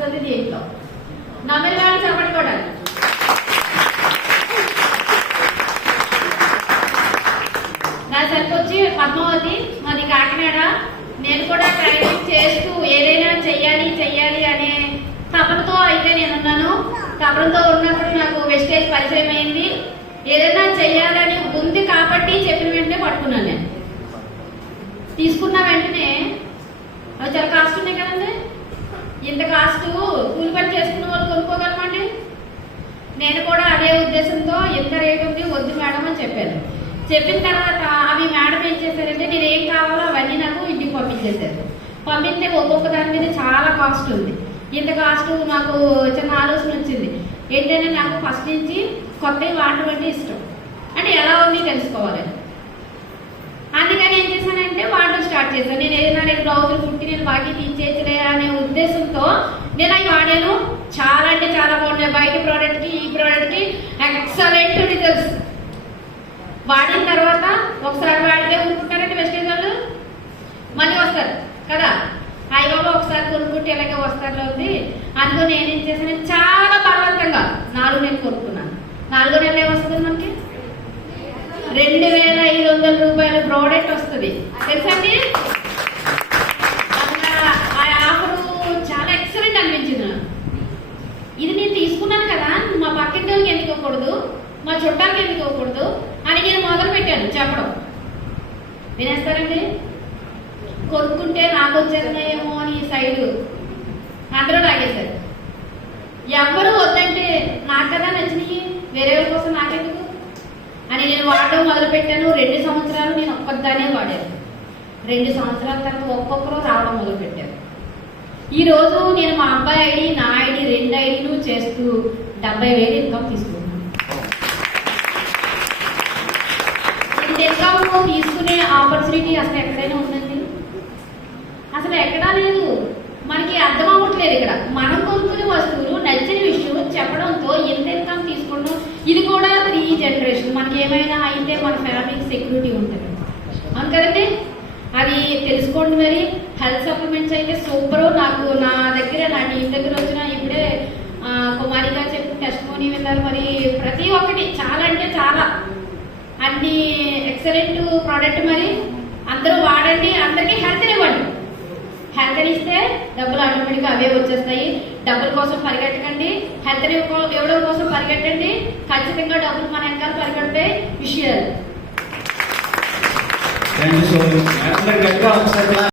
వస్తుంది దీంట్లో. నమ్మిన వాళ్ళు చెప్పండి కూడా. నా సెల్ఫ్ వచ్చి పద్మావతి, మాది కాకినాడ. నేను కూడా ట్రైనింగ్ చేస్తూ ఏదైనా చెయ్యాలి అనే తపనతో అయితే నేనున్నాను. తపనతో ఉన్నప్పుడు నాకు వెస్టేజ్ పరిచయం అయింది. ఏదైనా చెయ్యాలని ఉంది కాబట్టి చెప్పిన వెంటనే పట్టుకున్నాను. నేను తీసుకున్న వెంటనే అవి చాలా కాస్ట్ ఉన్నాయి కదండి. ఇంత కాస్ట్ కూలి పని చేసుకున్న వాళ్ళు కొనుక్కోగలమండి. నేను కూడా అదే ఉద్దేశంతో ఎంత రేట్ ఉంది వద్దు మేడం అని చెప్పాను. చెప్పిన తర్వాత అవి మేడం ఏం చేశారంటే నేను ఏం కావాలో అవన్నీ నాకు ఇంటికి పంపించేశారు. పంపిస్తే ఒక్కొక్క దాని మీద చాలా కాస్ట్ ఉంది. ఇంత కాస్ట్ నాకు చిన్న ఆలోచన వచ్చింది. ఏంటంటే నాకు ఫస్ట్ నుంచి కొత్తవి వాడటం అంటే ఇష్టం, అంటే ఎలా ఉంది తెలుసుకోవాలి. అందుకని ఏం చేశానంటే వాడటం స్టార్ట్ చేశాను. నేను ఏదైనా నేను బ్లౌజులు కుట్టి నేను బాకీ తీసేయలే అనే ఉద్దేశంతో నేను అవి వాడాను. చాలా అంటే చాలా బాగున్నాయి. బయట ప్రోడక్ట్కి ఈ ప్రోడక్ట్కి ఎక్సలెంట్ రిజల్ట్స్. వాడిన తర్వాత ఒకసారి వాడితే ఉంటున్నారంటే వెస్టేజ్ వాళ్ళు మళ్ళీ వస్తారు కదా. అయ్యబాబా ఒకసారి కొనుక్కుంటే ఇలాగే వస్తారులో ఉంది అందులో నేనేం చేశాను, చాలా బలవంతంగా 4 నెలలు కొనుక్కున్నాను. 4 నెలలు ఏమొస్తుంది మనకి 2500 రూపాయల ప్రోడక్ట్ వస్తుంది తెలుసండి. ఆ ఆఫర్ చాలా ఎక్సలెంట్ అనిపించింది నాకు. ఇది నేను తీసుకున్నాను కదా, మా పక్కింటి వాళ్ళకి ఎందుకు ఇవ్వకూడదు, మా చుట్టాలకి ఎందుకు ఇవ్వకూడదు అని నేను మొదలు పెట్టాను చెప్పడం. వినేస్తారండి. కొనుక్కుంటే నాకు వచ్చేదేమో అని సైడు అందరూ తాగేశారు. ఎవరు వద్దంటే నాకు కదా నచ్చినవి, వేరే వాళ్ళ కోసం నాకెందుకు అని నేను వాడడం మొదలు పెట్టాను. 2 సంవత్సరాలు నేను ఒక్కదానే వాడాను. 2 సంవత్సరాల తర్వాత ఒక్కొక్కరు రావడం మొదలు పెట్టారు. ఈరోజు నేను మా అబ్బాయి ఐడి నా ఐడి 2 ఐడీలు చేస్తూ 70,000 ఇన్కమ్ తీసుకున్నాను. ఇన్కమ్ తీసుకునే ఆపర్చునిటీ అసలు ఎక్కడైనా ఉందండి? అసలు ఎక్కడా లేదు. మనకి అర్థం అవ్వట్లేదు. ఇక్కడ మనం కొనుక్కునే వస్తువులు నచ్చిన విషయం చెప్పడంతో ఎంత ఇన్కమ్ తీసుకోవడం. ఇది కూడా 3 జనరేషన్. మనకి ఏమైనా అయితే మన ఫ్యామిలీకి సెక్యూరిటీ ఉంటుంది, అవును కదండి. అది తెలుసుకోండి. మరి హెల్త్ సప్లిమెంట్స్ అయితే సూపరు. నాకు నా దగ్గర నా టీం దగ్గర వచ్చిన ఇప్పుడే కుమారి గారు చెప్పి టెస్ట్మోనీ విన్నారు. మరి ప్రతి ఒక్కటి చాలా అంటే చాలా అన్ని ఎక్సలెంట్ ప్రోడక్ట్. మరి అందరూ వాడండి, అందరికీ హెల్త్ ఇవ్వండి. హెల్త్ ఇస్తే డబ్బులు ఆటోమేటిక్గా అవే వచ్చేస్తాయి. డబ్బుల కోసం పరిగెట్టకండి, హెల్త్ ఇవ్వడం కోసం పరిగెట్టండి. ఖచ్చితంగా డబ్బులు మన వెనకాల పరిగెట్టే విషయాలు.